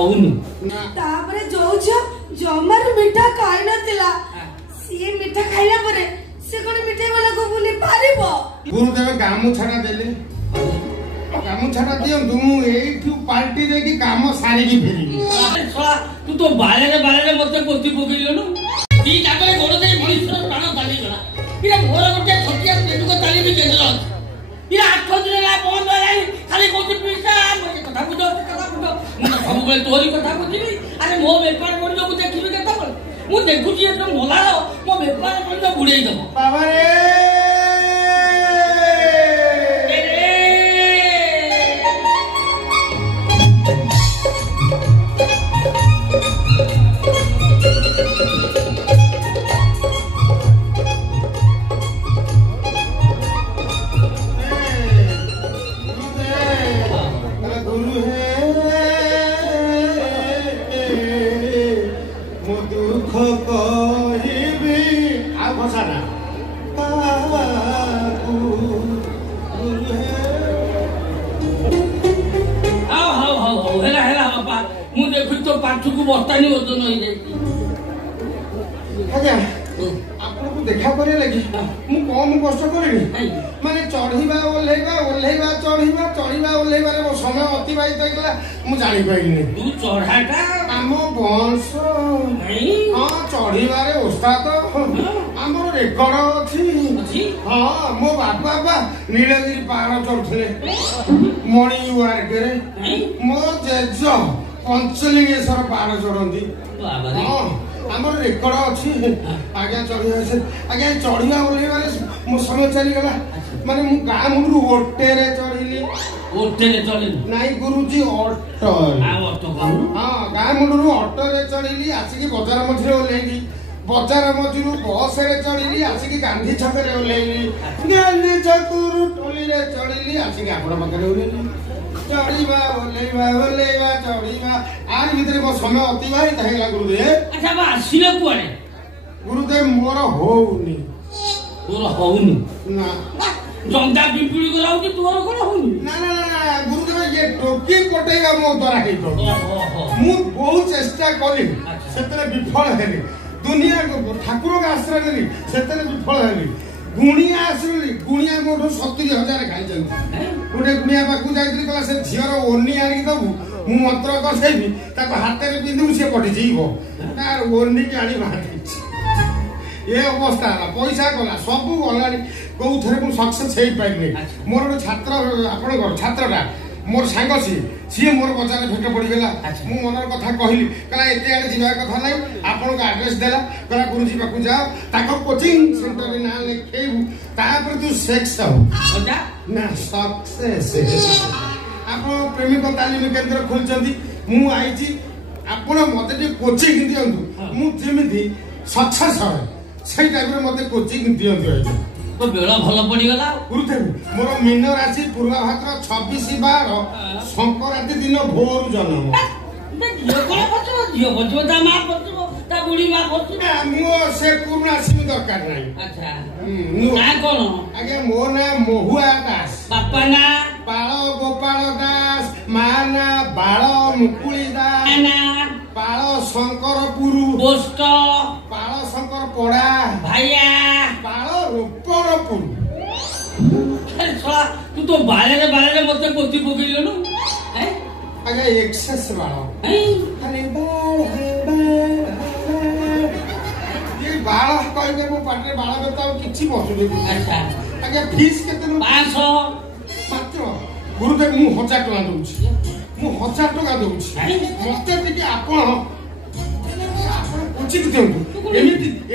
ହଉନି ତାପରେ ଯୋଉ ଝିଅ ଜମାରୁ ମିଠା ଖାଇ ନଥିଲା ସିଏ ମିଠା ଖାଇଲା ପରେ ସେ କଣ ମିଠା ବାଲାକୁ ଭୁଲି ପାରିବ? ଗୁରୁଦେବ ଗାମୁଛାଟା ଦେଲେ ଗାମୁଛାଟା ଦିଅନ୍ତୁ ମୁଁ ଏଇଠୁ ପାଲ୍ଟି ଦେଇକି କାମ ସାରିକି ଫେରିବି। ତୁ ତ ବାଳରେ ମତେ ପୋତି ପକେଇଲୁ ଦି ଜାଗାରେ ଗୋଡ଼ ଦେଇ ମଣିଷର ପ୍ରାଣ ଚାଲିଗଲା। ଇଏ ମୋର ଗୋଟେ ଛୋଟିଆ ପେଟୁକ ଚାଲିବି କେନ୍ଦ୍ର ଅଛି। ଇଏ 8 ଦିନ ହେଲା ବନ୍ଦ ହେଲାଣି ଖାଲି କହୁଛି ପିସା କଥା ବୁଝ ମୁଁ ସବୁବେଳେ ତୋରି କଥା ବୁଝିବି। ଆରେ ମୋ ବେପାର କରିବ ମୁଁ ଦେଖିବି କେତେବେଳେ ମୁଁ ଦେଖୁଛି ଏ ମଲାଳ ମୋ ବେପାର କରିବ ବୁଡେଇ ଦବ ବାବା पाठକୁ ବସ୍ତାନି ଓଜନ ହେଇଯାଇଛି। ଆଜ୍ଞା ଆପଣଙ୍କୁ ଦେଖା କରିବା ଲାଗି ମୁଁ କମ କଷ୍ଟ କରିନି ମାନେ ଚଢିବା ଓହ୍ଲେଇବା ଓହ୍ଲେଇବା ଚଢିବା ଚଢିବା ଓହ୍ଲେଇବାରେ ମୋ ସମୟ ଅତିବାହିତ ହେଇଗଲା ମୁଁ ଜାଣିପାରିନି। ତୁ ଚଢାଟା ଆମ ବଂଶ ହଁ ଚଢିବାରେ ଓସ୍ତାଦ ଆମର ରେକର୍ଡ ଅଛି। ହଁ ମୋ ବାପା ନୀଳଗିରି ପାହାଡ ଚଢୁଥିଲେ ମଣି ୱାର୍କରେ ମୋ ଜେଜ ପଞ୍ଚଲିଙ୍ଗେଶ୍ୱର ପାହାଡ ଚଢନ୍ତି। ଆମର ରେକର୍ଡ ଅଛି ଆଜ୍ଞା ଚଢିବା ଆଜ୍ଞା ଚଢିବା ଓହ୍ଲେଇବାରେ ମୋ ସମୟ ଚାଲିଗଲା ମାନେ ମୁଁ ଗାଁ ମୁଣ୍ଡରୁ ଓଟେରେ ଚଢିଲି ନାଇଁ ଗୁରୁଜୀ ଅଟୋ ହଁ ଗାଁ ମୁଣ୍ଡରୁ ଅଟୋରେ ଚଢିଲି ଆସିକି ବଜାର ମଝିରେ ଓହ୍ଲେଇଲି ବଜାର ମଝିରୁ ବସରେ ଚଢିଲି ଆସିକି ଗାନ୍ଧୀ ଛକରେ ଓହ୍ଲେଇଲି ଗାନ୍ଧୀ ଛକରୁ ଟୋଲିରେ ଚଢିଲି ଆସିକି ଆପଣ ପାଖରେ ଓହ୍ଲେଇଲି ଚଢିବା ଓହ୍ଲେଇବା ଓହ୍ଲେଇବା ଚଢିବା ଆରି ଭିତରେ ମୋ ସମୟ ଅତିବାହିତ ହେଇଗଲା ଗୁରୁଦେବ। ଆଚ୍ଛା ଆସିଲେ କୁଆଡେ? ଗୁରୁଦେବ ମୋର ହଉନି ନା ଜନ୍ଦା ପିମ୍ପୁଡି କରାଉଛି ତୋର କଣ ହଉନି? ନା ନା ନା ଗୁରୁଦେବ ଇଏ ଟୋକି ପଟେଇବା ମୋ ଦ୍ୱାରା ହେଇପାରୁନି। ମୁଁ ବହୁତ ଚେଷ୍ଟା କଲି ସେଥିରେ ବିଫଳ ହେଲି ଦୁନିଆ ଠାକୁରଙ୍କ ଆଶ୍ରୟ ନେଲି ସେଥିରେ ବିଫଳ ହେଲି ଗୁଣିଆ ଆସିଲି ଗୁଣିଆ ମୋଠୁ 70,000 ଖାଇଛନ୍ତି। ଗୋଟେ ଗୁଣିଆ ପାଖକୁ ଯାଇଥିଲି କହିଲା ସେ ଝିଅର ଓନି ଆଣିକି ଦବୁ ମୁଁ ମନ୍ତ୍ର କଷେଇବି ତାକୁ ହାତରେ ପିନ୍ଧିବୁ ସିଏ ପଟିଯିବ ତାର ଓନିକି ଆଣି ବାହାରିଛି ଏ ଅବସ୍ଥା ହେଲା ପଇସା ଗଲା ସବୁ ଗଲାଣି କୋଉଥିରେ ମୁଁ ସକ୍ସେସ୍ ହେଇପାରିନି। ମୋର ଗୋଟେ ଛାତ୍ର ଆପଣଙ୍କର ଛାତ୍ରଟା ମୋର ସାଙ୍ଗ ସିଏ ମୋର ବଜାରରେ ଭେଟ ପଡିଗଲା ମୁଁ ମନର କଥା କହିଲି କହିଲା ଏତେ ଆଡେ ଯିବା କଥା ନାହିଁ ଆପଣଙ୍କ ଆଡ୍ରେସ ଦେଲା କହିଲା ଗୁରୁଜୀ ପାଖକୁ ଯାଅ ତାଙ୍କ କୋଚିଂ ସେଣ୍ଟରରେ ନାଁ ଲେଖେଇବୁ ତାପରେ ତୁ ସେକ୍ସ ହବୁ ନା ସକ୍ସେସ୍। ଆପଣ ପ୍ରେମିକ ତାଲିମ କେନ୍ଦ୍ର ଖୋଲିଛନ୍ତି ମୁଁ ଆଇଛି ଆପଣ ମତେ ଟିକେ କୋଚିଂ ଦିଅନ୍ତୁ ମୁଁ ଯେମିତି ସକ୍ସେସ୍ ହଏ ସେଇ ଟାଇପର ମତେ କୋଚିଂ ଦିଅନ୍ତୁ ଆଜ୍ଞା। ବେଳ ଭଲ ପଡିଗଲା ଗୁରୁଦେବ ମୋର ମୀନ ରାଶି ପୂର୍ବାଭାଦ୍ର 26/12 ସଂକ୍ରାନ୍ତି ଦିନ ଭୋରୁ ଜନ୍ମ। ଝିଅ ବଞ୍ଚିବ ତା ମା ବଞ୍ଚିବ ତା ବୁଢୀ ମା ବଞ୍ଚିବ ମୁଁ ସେ ପୁରୁଣା ସିମି ଦରକାର ନାହିଁ। ଆଚ୍ଛା ନା କଣ? ଆଜ୍ଞା ମୋ ନାଁ ମହୁଆ ଦାସ ବାପା ନା ପାଳ ଗୋପାଳ ଦାସ ମା ନା ବାଳ ମୁକୁଳି ଦାସ ପାଳ ଶଙ୍କରପୁର ପୋଷ୍ଟ ପାଳ ଶଙ୍କର ପଡା ଭାଇଆ ପାଳ ରୋପଣପୁର। ତୁ ତ ବାଳରେ ମତେ ପୋତି ପକେଇଲୁ ଆଜ୍ଞା ଏକ୍ସେସ୍ ବାଳ ବାଳ କହିଲେ ମୋ ପାଟିରେ ବାଳ ବ୍ୟଥା ଆଉ କିଛି ବସୁନି। ଆଜ୍ଞା ଫିସ୍ କେତେ? 500 ମାତ୍ର। ଗୁରୁଦେବ ମୁଁ 1000 ଟଙ୍କା ଦଉଛି ମୁଁ 1000 ଟଙ୍କା ଦଉଛି ମତେ ଟିକେ ଆପଣ କୋଚିଂ ଦିଅନ୍ତୁ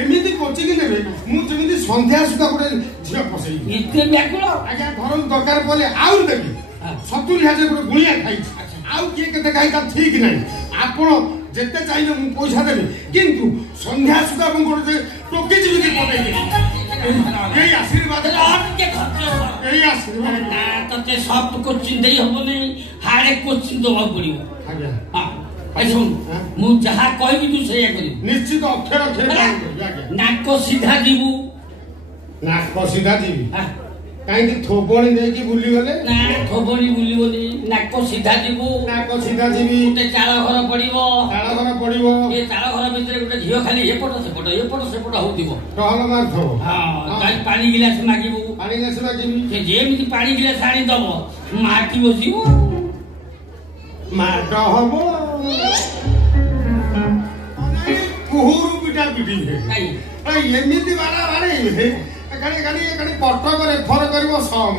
ଏମିତି କୋଚିଂ ଦେବେ ମୁଁ ଯେମିତି ସନ୍ଧ୍ୟା ସୁଦ୍ଧା ଗୋଟେ ଝିଅ ପସେଇବି। ଆଜ୍ଞା ଘରକୁ ଦରକାର ପଡ଼ିଲେ ଆହୁରି ଦେବି 70,000 ଗୋଟେ ଗୁଣିଆ ଖାଇଛି ଆଉ କିଏ କେତେ ଖାଇ ତାର ଠିକ ନାହିଁ ଆପଣ ଯେତେ ଚାହିଁଲେ ମୁଁ ପଇସା ଦେବି କିନ୍ତୁ ସନ୍ଧ୍ୟା ସୁଦ୍ଧା ମୁଁ ଗୋଟେ ଟୋକି ଯିବି ପକେଇବି ଏଇ ଆଶୀର୍ବାଦ ଏଇ ଆଶୀର୍ବାଦ ତତେ ସଫ୍ଟ କୋଚିଂ ଦେଇ ହବନି ହାର୍ଡ କୋଚିଂ ଦେବାକୁ ପଡିବ। ଆଜ୍ଞା ଶୁଣ ମୁଁ ଯାହା କହିବି ତୁ ସେଇଆ କରିବୁ ନିଶ୍ଚିତ ଅକ୍ଷର ଅକ୍ଷର ନାକ ସିଧା ଯିବୁ ନାକ ସିଧା ଯିବି କାହିଁକି ଥୋବଣି ଦେଇକି ବୁଲିଗଲେ? ନା ଥୋବଣି ବୁଲିବନି, ନାକ ସିଧା ଯିବୁ। ନାକ ସିଧା ଯିବି। ଗୋଟେ ଚାଳ ଘର ପଡିବ। ଚାଳ ଘର ପଡିବ। ଏ ଚାଳ ଘର ଭିତରେ ଗୋଟେ ଝିଅ ଖାଲି ଏପଟ ସେପଟ ହଉଥିବ। ଟହଲ ମାରୁଥିବ। ହଁ, ପାଣି ଗିଲାସ ମାଗିବୁ। ପାଣି ଗ୍ଲାସ ମାଗିବି। ସେ ଯେମିତି ପାଣି ଗିଲାସ ଆଣିଦବ ମାଟି ବସିବ। ମାଡ ହବ। କୁହୁରୁ ପିଟା ପିଟିବେ। ଏମିତି ବାଡା ବାଡେଇବେ ଖାଲି କଟକରେ ଥର କରିବ ସମ।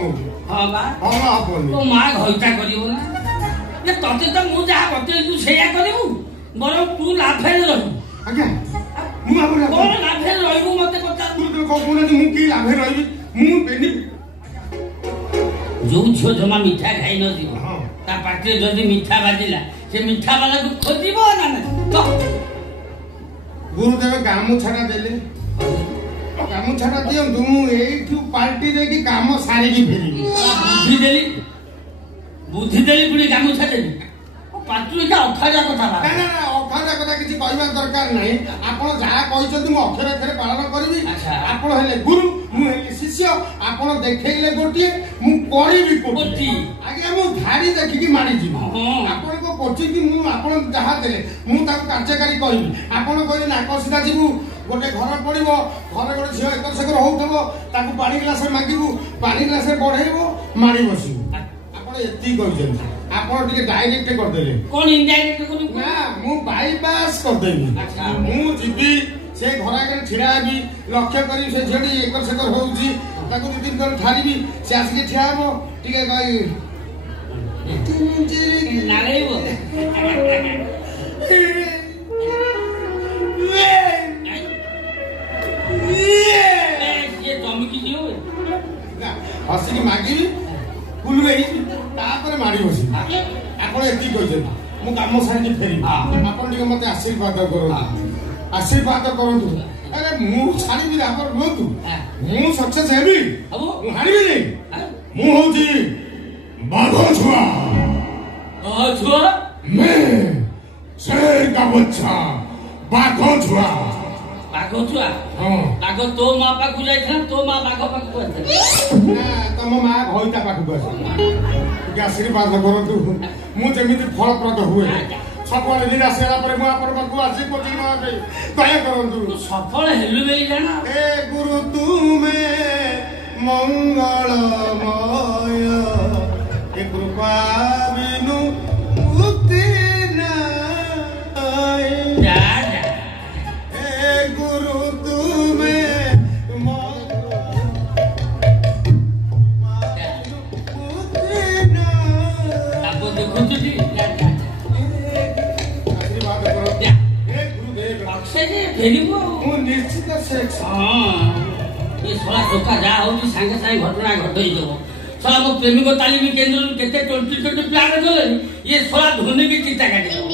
ହଁ ବା, ଭଲ ହବନି। ତୋ ମା ଘଇତା କରିବ ନା? ତତେ ତ ମୁଁ ଯାହା ବତେଇଲି ତୁ ସେଇଆ କରିବୁ, ବରଂ ତୁ ଲାଭରେ ରହିବୁ। ଆଜ୍ଞା, ମୁଁ କଣ ଲାଭରେ ରହିବୁ ମତେ ପଚାରୁ। ମୁଁ କି ଲାଭରେ ରହିବି? ମୁଁ ବେନି ଯୋଉ ଝିଅ ଜମା ମିଠା ଖାଇ ନଥିବ ହଁ। ତା ପାଟିରେ ଯଦି ମିଠା ବାଜିଲା ସେ ମିଠା ବାଲାକୁ ଖୋଜିବ ନା ନା? ଗୁରୁଦେବ ଗାମୁଛାଟା ଦେଲେ। ଗାମୁଛାଟା ଦିଅନ୍ତୁ, ମୁଁ ଏଇଠୁ ପାଲ୍ଟି ଦେଇକି କାମ ସାରିକି ଫେରିବି। ବୁଦ୍ଧି ଦେଲି ପୁଣି ଗାମୁଛା ଦେଲି। ପାଟିରୁ ଏଟା ଅଖାରିଆ କଥା। ଅଖାରିଆ କଥା କିଛି କହିବା ଦରକାର ନାହିଁ। ଆପଣ ଯାହା କହିଛନ୍ତି ମୁଁ ଅକ୍ଷରେ ଅକ୍ଷରେ ପାଳନ କରିବି। ଆପଣ ହେଲେ ଗୁରୁ, ମୁଁ ହେଲି ଶିଷ୍ୟ। ଆପଣ ଦେଖେଇଲେ ଗୋଟିଏ, ମୁଁ କରିବି ଗୋଟିଏ। ଆଜ୍ଞା, ମୁଁ ଧାଡି ଦେଖିକି ମାଡ଼ିଯିବି। ଆପଣଙ୍କ କୋଚିକି ମୁଁ ଆପଣ ଯାହା ଦେଲେ ମୁଁ ତାକୁ କାର୍ଯ୍ୟକାରୀ କରିବି। ଆପଣ କହିଲେ ନାକ ସିଧା ଯିବୁ, ଗୋଟେ ଘର ପଡିବ, ଘରେ ଗୋଟେ ଝିଅ ଏକର ସେକର ହଉଥିବ, ତାକୁ ପାଣି ଗ୍ଲାସରେ ମାଗିବୁ, ପାଣି ଗ୍ଲାସରେ ବଢେଇବ, ମାଡ଼ି ବସିବୁ। ଆପଣ ଏତିକି କହିଛନ୍ତି। ଆପଣ ଟିକେ ଡାଇରେକ୍ଟ କରିଦେଲେ। କଣ ଇନଡାଇରେକ୍ଟ କରିବୁ? ନା, ମୁଁ ବାଇପାସ୍ କରିଦେବି। ମୁଁ ଯିବି, ସେ ଘର ଆଗରେ ଛିଡା ହେବି, ଲକ୍ଷ୍ୟ କରିବି ସେ ଝିଅଟି ଏକର ସେକର ହଉଛି, ତାକୁ 2-3 ଥର ଠାରିବି, ସେ ଆସିକି ଠିଆ ହବ, ଟିକେ କହିବି ନାଳେଇବ। ହସିକି ମାଗିବି, କୁଲରେ ହେଇଛି, ତାପରେ ମାଡ଼ି ବସିବି। ଆପଣ ଏତିକି କହିଛନ୍ତି। ମୁଁ କାମ ସାରିକି ଫେରିବି। ଆପଣ ଟିକେ ମତେ ଆଶୀର୍ବାଦ କରନ୍ତୁ। ଆଶୀର୍ବାଦ କରନ୍ତୁ। ଆରେ ମୁଁ ଛାଡ଼ିବି, ଆପଣ ରୁହନ୍ତୁ। ମୁଁ ସକ୍ସେସ୍ ହେବି, ମୁଁ ହାରିବିନି। ମୁଁ ହଉଛି ବାଘ ଛୁଆ। ଛୁଆ शेर का बच्चा बाघ छुआ। बाघ छुआ? बाघ तो माँ पाखु जाइथिला, तो माँ बाघ पाखु आइथिला। ना, तम माँ घइता पाखु आसी। के आशीर्वाद करंतु, मु जेमिति फलप्रद हुए। सफल निराश होला परे मु आपन पाखु आसी कोचिंग नवा पे दया करंतु। तू सफल हेलु बेली जाना। ए गुरु तुमे मंगलमय, ए कृपा बिनु मुक्ति निश्चित से ये सोला धोखा जा होची संगे संगे घटना घटई देबो। सोला मो प्रेमिक तालीम केंद्र केते 20 प्लान गले, ये सोला धोनी की चिंता काटी देबो।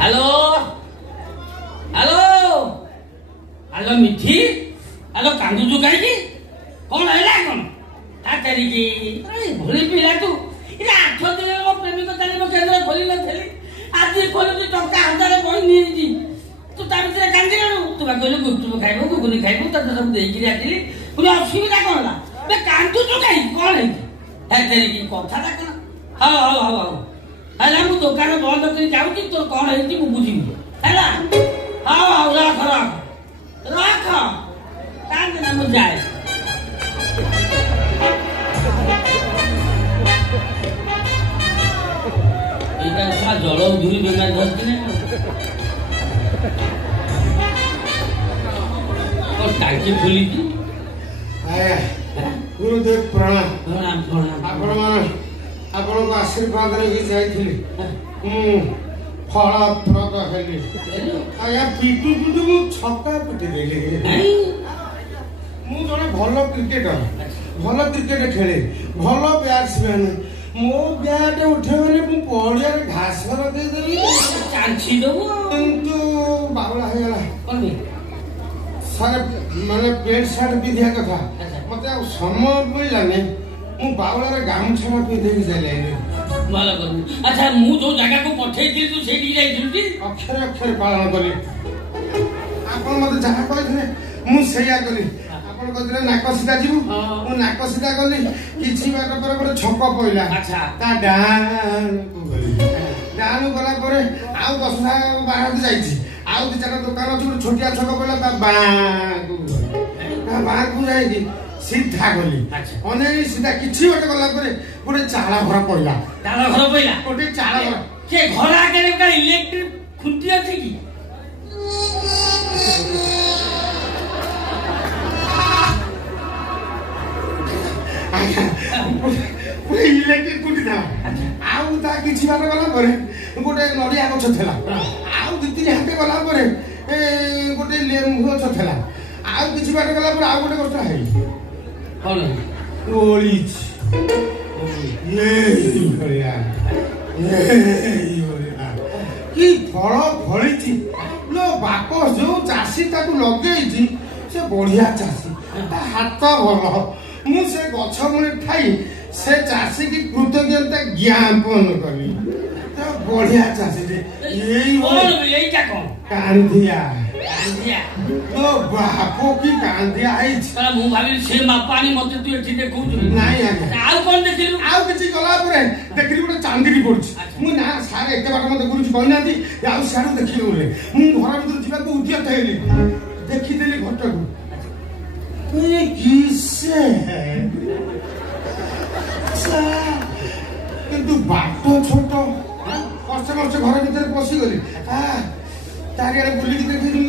हेलो हेलो हेलो मिठी, हेलो कांदू जो काई की कौन हैला कौन ता तेरी की अरे भोली पिला तू इरा 8 दिन मो प्रेमिक तालीम केंद्र खोली न थेली, आज खोली टंका हजार कोई नहीं जी। तू ता भीतर कांदी गनु, तू बा कहले गुपचुप खाइबो, गुगुनी खाइबो, त सब देई आजिली पुरा असुविधा कोनला बे कांदू जो काई कोन है हे तेरी की कथा ता कोन। हां हैला मु दुकान बंद कर जाउची, तो कोन है मु बुझिबी हैला। हां राख कांद ना मु जाए। जल उधुरी बेमार धरती टांकी खुली गुरुदेव प्रणाम। प्रणाम प्रणाम। आपण आशीर्वाद जाइथिली, फलप्रद हेली। आया पिटू पिटू मु छक्का पिटी देली। मु जने भलो क्रिकेटर, भलो क्रिकेट खेले, भलो बैट्समैन। मो बैट उठेबने मु पड़िया रे घास रखे देबी, चांची देबो। किंतु बावला हे गला कोन बे सारे माने पेंट शर्ट पिंधिया कथा मते समय मिलला नै। मु बावला रे गामछा पिंधि जाले माला करू। अच्छा मु जो जगह को पठे थी तू सेठी जाई थी, अक्षर अक्षर पालन करी। ଆପଣ ମତେ ଯାହା କହିଥିଲେ ମୁଁ ସେଇଆ କଲି। ଆପଣ କହିଥିଲେ ନାକ ସିଧା ଯିବୁ, ମୁଁ ନାକ ସିଧା ଗଲି। କିଛି ବାଟ ପରେ ଗୋଟେ ଛକ ପଇଲା, ତା ଡାହାଣକୁ ଗଲି। ଡାହାଣକୁ ଗଲା ପରେ ଆଉ 10 ଯାଇଛି। ଆଉ 2-4ଟା ଦୋକାନ ଅଛି, ଗୋଟେ ଛୋଟିଆ ଛକ ପଇଲା, ତା ବାଁକୁ ଗଲି। ତା ବାଁକୁ ଯାଇକି ସିଧା ଗଲି। ଅନେକ ସିଧା କିଛି ବାଟ ଗଲା ପରେ ଗୋଟେ ଚାଳ ଘର ପଇଲା। ଚାଳ ଘର ପଇଲା, ଗୋଟେ ଚାଳ ଘର। ସେ ଘର ଆଗରେ ଇଲେକ୍ଟ୍ରିକ ଖୁଣ୍ଟି ଅଛି କି? ଇଲେକ୍ଟ୍ରିକ ଖୁଣ୍ଟି ଥିଲା। ଆଉ ତା କିଛି ବାଟ ଗଲା ପରେ ଗୋଟେ ନଡ଼ିଆ ଗଛ ଥିଲା। ଆଉ 2-3 ହାତେ ଗଲା ପରେ ଗୋଟେ ଲେମ୍ବୁ ଗଛ ଥିଲା। ଆଉ କିଛି ବାଟ ଗଲା ପରେ ଆଉ ଗୋଟେ ଗଛ ହେଇଛି। କଣ ଓଳିଛି କି ଫଳ ଫଳିଛି ଲୋ ବାପ। ଯୋଉ ଚାଷୀ ତାକୁ ଲଗେଇଛି ସେ ବଢିଆ ଚାଷୀ, ତା ହାତ ଭଲ। ମୁଁ ସେ ଗଛ ମୂଳେ ଥାଇ ସେ ଚାଷୀ କି କୃତଜ୍ଞତା ଜ୍ଞାପନ କଲି। ବଢିଆ ଚାଷୀଟେ। এইটা কম କାନ୍ଧିଆ কান্দিয়া ଲୋ ବାପ କି କାନ୍ଧିଆ ହେଇଛି। তাহলে ମୁଁ ଭାବିଲି ସେ ମାପାଣି ମତେ ତୁ ଏଠି ଦେଖଉଛୁ। ନାଇଁ ଆଜ୍ଞା, ଆଉ କଣ ଦେଖିଲୁ? ଆଉ କିଛି ଗଲା ପରେ ଦେଖିଲି ଗୋଟେ ଚାନ୍ଦିନୀ ପଡୁଛି। ମୁଁ ନା ସାର୍ ଏତେ ବାଟ ମତେ ଗୁରୁଜୀ କହିନାହାନ୍ତି, ଆଉ ସିଆଡୁ ଦେଖିଲି ବୋଲି ମୁଁ ଘର ଭିତରୁ ଯିବାକୁ ଉଦ୍ୟତ ହେଲି। ଦେଖିଦେଲି ଘରଟାକୁ। କିନ୍ତୁ ବାଟ ଛୋଟ, କଷ୍ଟ କଷ୍ଟ ଘର ଭିତରେ ପଶିଗଲି। ଚାରିଆଡେ ବୁଲିକି ଦେଖିଲି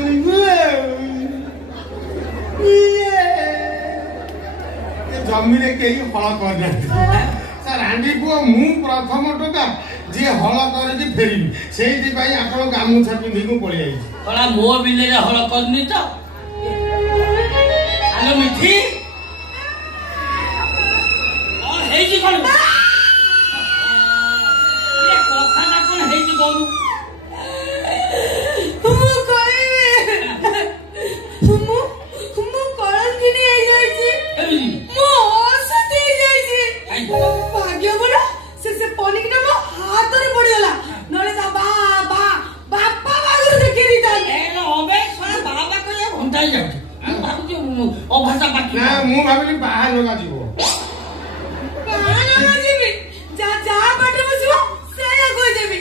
ଜମିରେ କେହି ହଳ କରିନାହାନ୍ତି। ରାଣ୍ଡି ପୁଅ ମୁଁ ପ୍ରଥମ ଟୋକା ଯିଏ ହଳ କରିକି ଫେରିବି। ସେଇଥିପାଇଁ ଆପଣ ଗାମୁଛା ପିନ୍ଧିକି ପଳେଇ ଆଇଛି। କଳା ମୋ ବିଲରେ ହଳ କରିନି ତ। ଆଲୋ ମିଠି କଣ ହେଇଛି? କଣ କଥାଟା କଣ ହେଇଛି କହୁନୁ? भाग्य बोला से पनिक ना मो हाथ रे पड़िगला नले ता बापा बागर देखि दिता एलो ओबे सोना बाबा को ये घंटा जाउछ। हम भाबुछु अभाषा बाकी ना मु भाबिली बाहर लगा जीवो। बाहर लगा जीबी जा बाटे बसिबो से कोइ देबी।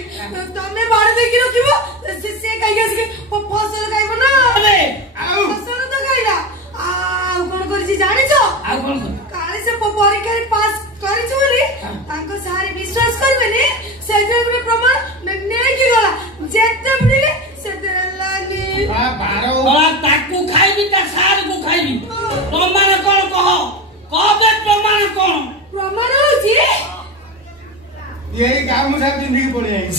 तमे बाड़ देखि रखिबो से काई आसी फसल खाइबो ना। अरे आउ फसल तो खाइला आ कोन करछि जानि छ? आ कोन काले से परीक्षा रे पास करिछु बोली तांको सारे विश्वास करबेनी। सेजे गुटे प्रमाण ने की गला जेते मिले सेते लानी बारो ताकू खाइबी ता सार को खाइबी। प्रमाण कोन कह कहबे प्रमाण कोन? प्रमाण होची ये गामुछा पिंधिकी पड़े आइछ।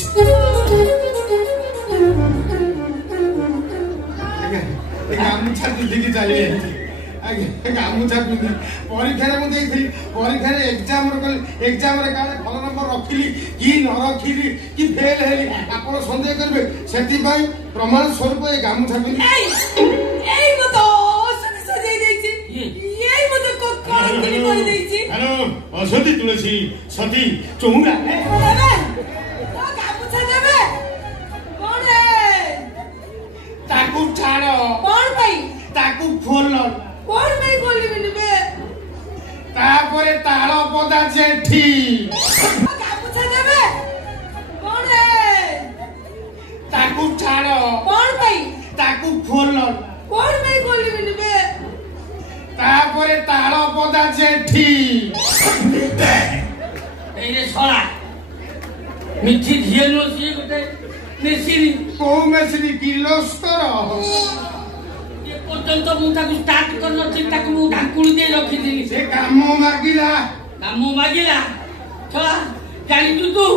ए गामुछा पिंधिकी चली आइछ। गामुछा पिंधि परीक्षा रे मु देखि परीक्षा रे एग्जाम रे काले भल नंबर रखिली कि न रखिली कि फेल हेली आपण संदेह करबे। सेति भाई प्रमाण स्वरूप ए गामुछा पिंधि एई मतो सजै देछि। एई मतो को कर देछि। हेलो असती तुलसी सती चौंगा गामुछा देबे कोन है ताकू छाड़ो कोन भाई ताकू खोलो कोन भाई बोली मिलबे तापरे ताळ पदा जेठी गामुछा देबे कोन है ताकू छाड़ो कोन भाई ताकू खोलो कोन भाई बोली मिलबे तापरे ताळ पदा जेठी। এই রে ছড়া মিঠি ঝিয়ে নসি গোটে মেশিনি को मेसरी किलोस्तर ଏ ପର୍ଯ୍ୟନ୍ତ ମୁଁ ତାକୁ ଷ୍ଟାର୍ଟ କରିନଥିଲି। ତାକୁ ମୁଁ ଢାଙ୍କୁଣି ଦେଇ ରଖିଥିଲି। से काम मागिला କାମ ମାଗିଲା ଛଡ଼ା ଜାଣିଛୁ ତୁ?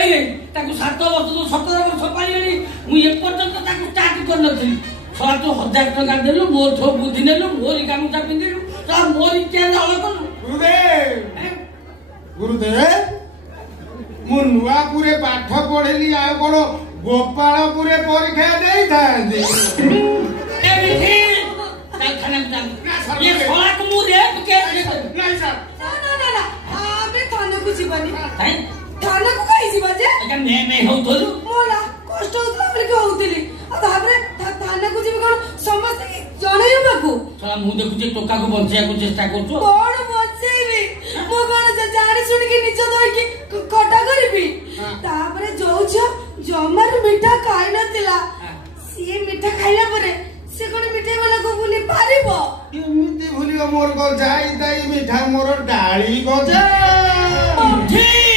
ଏଇ ତାକୁ 7 ବର୍ଷ 17 ବର୍ଷ ପାଇଲେଣି ମୁଁ ଏପର୍ଯ୍ୟନ୍ତ ତାକୁ ଷ୍ଟାର୍ଟ କରିନଥିଲି। ଛଡ଼ା ତୁ 1000 ଟଙ୍କା ଦେଲୁ ମୋଠୁ ବୁଦ୍ଧି ନେଲୁ ମୋରି ଗାମୁଛା ପିନ୍ଧିଲୁ ମୋରି ଚେନ୍ ହଳ କଲୁ। गुरुदेव मु नुआपुरे पाठ पढ़ेली आ कोन गोपालपुरे परीक्षा देई थांदी। ए मिठी चल खाना जा। ये छोड़ा को मु रेप के नहीं सर ना आबे थाना को जीवानी भाई थाना को काई जीवा जे एका मैं हो तोलु मोला कष्ट होतला हमरे के होतली आ ताबरे थाना को जीव कोन ବାଲା ମୁଁ ଦେଖୁଛି ଟୋକାକୁ ବଞ୍ଚେଇବାକୁ ଚେଷ୍ଟା କରୁଛୁ। କଣ ବଞ୍ଚେଇବି ମୁଁ କଣ ଜାଣି ଶୁଣିକି ନିଜ ଦହିକି ଖଟା କରିବି। ତାପରେ ଯୋଉ ଝିଅ ଜମାରୁ ମିଠା ଖାଇ ନଥିଲା ସିଏ ମିଠା ଖାଇଲା ପରେ ସେ କଣ ମିଠା ବାଲାକୁ ଭୁଲି ପାରିବ? ଏମିତି ଭୁଲିବ? ମୋର ଯାଇ ଦାଇ ମିଠା ମୋର ଡାଳି ଗଜା। ଠିକ